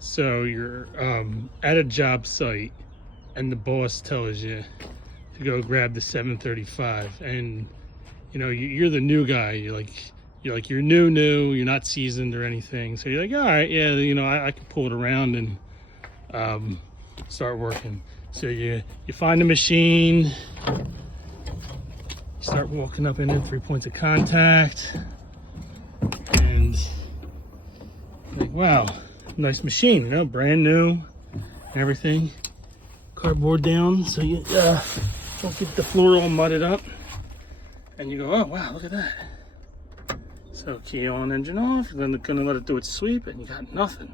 So you're at a job site and the boss tells you to go grab the 735, and you know you're the new guy. You're new, you're not seasoned or anything, so you're like, all right, yeah, I can pull it around and start working. So you find the machine, you start walking up in it, 3 points of contact, and like, wow, nice machine, brand new and everything. Cardboard down so you don't get the floor all mudded up. And you go, oh wow, look at that. So key on, engine off, then they're gonna let it do its sweep, and you got nothing.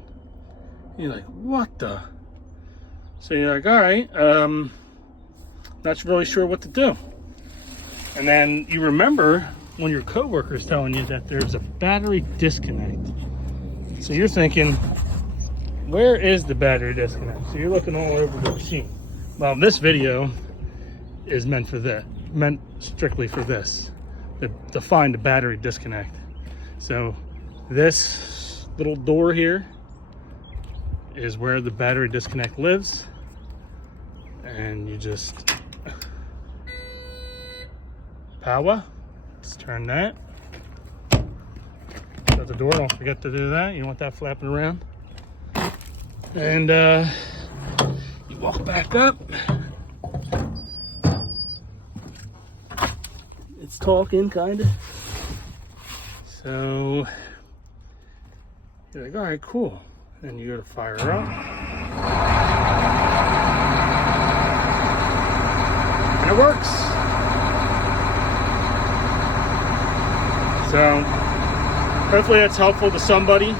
And you're like, what the? So you're like, all right, not really sure what to do. And then you remember when your coworker is telling you that there's a battery disconnect. So you're thinking, where is the battery disconnect? So you're looking all over the machine. Well, this video is meant strictly for this, to find the battery disconnect. So this little door here is where the battery disconnect lives, and you just power. Let's turn that. Shut the door. Don't forget to do that. You don't want that flapping around. And you walk back up. It's talking, kind of. So you're like, all right, cool. And you go to fire her up. And it works. So hopefully that's helpful to somebody.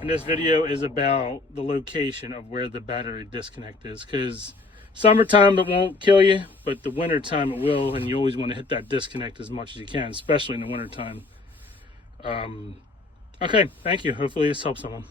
And this video is about the location of where the battery disconnect is, because summertime it won't kill you, but the wintertime it will, and you always want to hit that disconnect as much as you can, especially in the wintertime. Okay, thank you. Hopefully this helps someone.